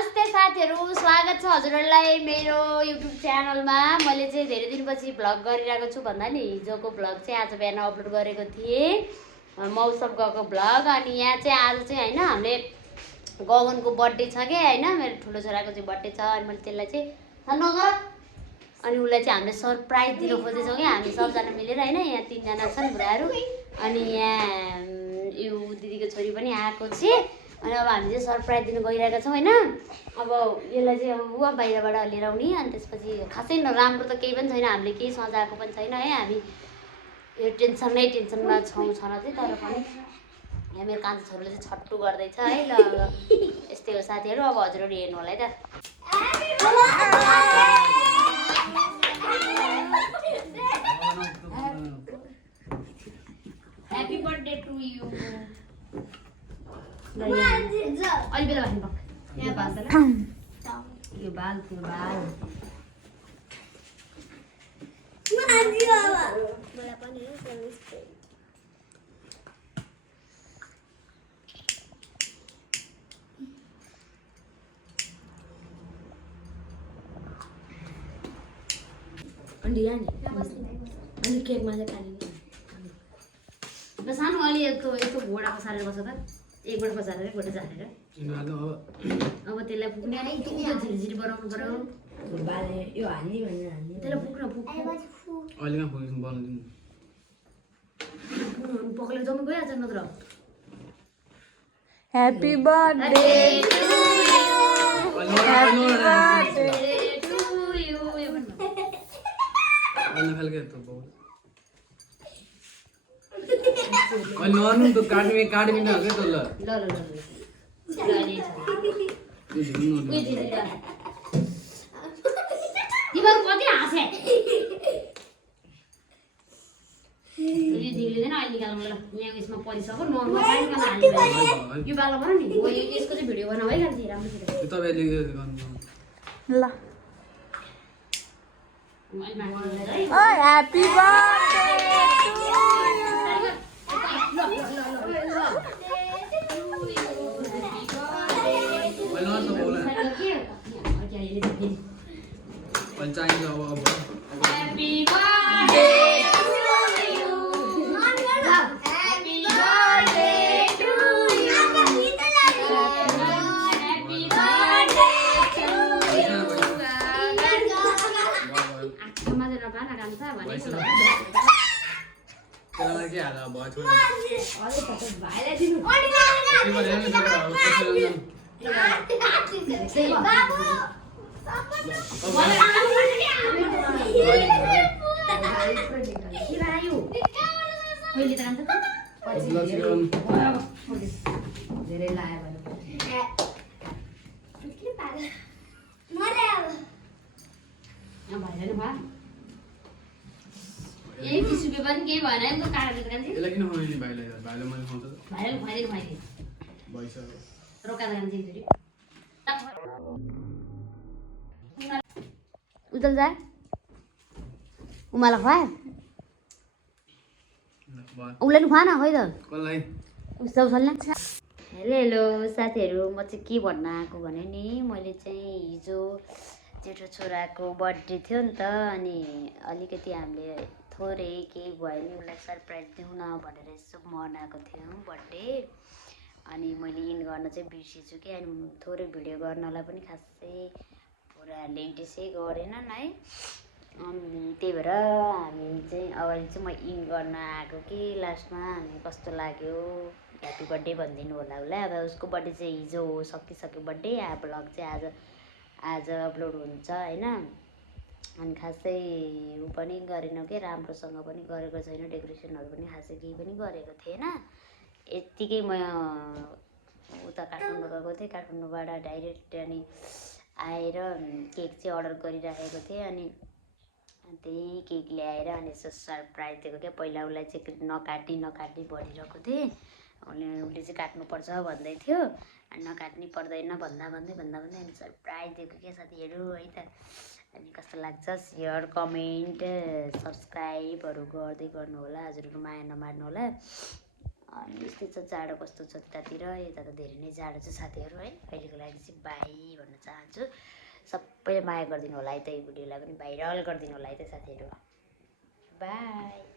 नमस्ते साथीहरु, स्वागत छ हजुरहरुलाई मेरो YouTube च्यानलमा। मैले चाहिँ धेरै दिनपछि भ्लग गरिरहेको छु भन्दा नि हिजोको भ्लग चाहिँ आज बिहान अपलोड गरेको थिएँ। मौसम गएको भ्लग अनि यहाँ चाहिँ आज चाहिँ हैन हामीले गगनको बर्थडे छ के हैन, मेरो ठुलो छोराको चाहिँ बर्थडे छ अनि मैले त्यसलाई चाहिँ नगर अनि उलाई चाहिँ हामीले सरप्राइज दिन खोजेको छौं के हामी सबजना मिलेर हैन। यहाँ तीनजना छन् बुढाहरु अनि यहाँ यो दिदीको छोरी पनि आएको छ अनि अब हामी चाहिँ सरप्राइज दिन गइरहेका छौं हैन। अब यसलाई चाहिँ अब उ बाहिरबाट लिएर आउने अनि त्यसपछि खासै राम्रो त केही पनि छैन, हामीले केही सजाएको पनि छैन है। हामी यो टेन्सनमा छौं छन चाहिँ तर पनि यहाँ मेरो कान्छो छोरीले चाहिँ छट्टु गर्दैछ है। ल यस्तै हो साथीहरु, अब हजुरहरु हेर्नु होला है त। Happy birthday to you. अलि बेला भन्नु पर्छ यहाँ बाल यो बाल त्यो बाल मलाई पनि अन्डी यानी अनि केकमा चाहिँ खाने सानो अलि यस्तो घोडा पसारेर बस्छ त एकबाट पसारेर गोटे झारेर अब त्यसलाई पुग्ने झिरझिर बनाउनु पर्यो। यो हाल्ने भनेर हाल्ने त्यसलाई पुग्न अहिलेमा पुग्नु बनाउँदिनु पकलेर जम्नु गइहाल्छ नत्र। Happy birthday to you, happy birthday to you. अन्य खालके त बहुत अनि नर्नु त काट्मी न के त ल ल ल ल ल त्यो झिक्नु न दिमाग कति हाँसे यो दिगले अहिले निकाल्नु ल यहाँ यसमा परिसक्यो नर्मल पानीमा हाल्नु यो बालो भन नि हो यसको चाहिँ भिडियो बनाऊ है गान्धी राम्रोसित त्यो तपाईले गर्नु ल ह्यापी बर्थडे टु पंचायत अब Happy birthday to you. Happy birthday to you. Happy birthday to you. आजमा चाहिँ नपाना गान्छ भनेको त्यसलाई के हाल भयो छोड्नु अरे त भाइलाई दिनु बाबु धेरै लायो यही टिस्यु पेपर पनि केही भएन नि त काटेर कान्छे यसलाई किन खुवाउने भाइलाई मैले खुवाउँछ भाइले खुवाइदिनु भइसक्यो रोकाएर कान्छे फेरि उतल जा उमालाई खुवायो उसलाई खुवा न खोइ त कसलाई उस्तो उछल्ने हेलो साथीहरू, म चाहिँ के भन्न आएको भने नि मैले चाहिँ हिजो जेठो छोराको बर्थडे थियो नि त अनि अलिकति हामीले थोरै केही भयो नि उसलाई सरप्राइज दिउँ न भनेर यसो मनाएको थियौँ बर्थडे अनि मैले इन गर्न चाहिँ बिर्सेछु कि अनि थोरै भिडियो गर्नलाई पनि खासै पुराले इन्ट्रेस्टै गरेनन् है। अनि त्यही भएर हामी चाहिँ अगाडि चाहिँ म इन गर्न आएको कि लास्टमा हामी कस्तो लाग्यो ह्याप्पी बर्थडे भनिदिनु होला उसलाई। अब उसको बर्थडे चाहिँ हिजो हो सकिसक्यो बर्थडे, भ्लग चाहिँ आज अपलोड हुन्छ होइन। अनि खासै ऊ पनि गरेनौँ कि राम्रोसँग पनि गरेको छैन, डेकोरेसनहरू पनि खासै केही पनि गरेको थिएन। यत्तिकै म उता काठमाडौँ गएको थिएँ, काठमाडौँबाट डाइरेक्ट अनि आएर केक चाहिँ अर्डर गरिराखेको थिएँ अनि त्यही केक ल्याएर अनि यसो सरप्राइज दिएको क्या। पहिला उसलाई चाहिँ नकाट्ने भनिरहेको थिएँ, उसले चाहिँ काट्नुपर्छ भन्दै थियो अनि नकाट्ने पर्दैन भन्दा भन्दै अनि सरप्राइज दिएको क्या साथीहरू है त। अनि कस्तो लाग्छ सेयर कमेन्ट सब्सक्राइबहरू गर्दै गर्नु होला, हजुरको माया नमार्नु होला। अनि यस्तै छ जाडो कस्तो छ त्यतातिर यता त धेरै नै जाडो छ साथीहरू है अहिलेको लागि चाहिँ बाई भन्न चाहन्छु सबैले माया गरिदिनु होला है त यो भिडियोलाई पनि भाइरल गरिदिनु होला है त साथीहरू बाई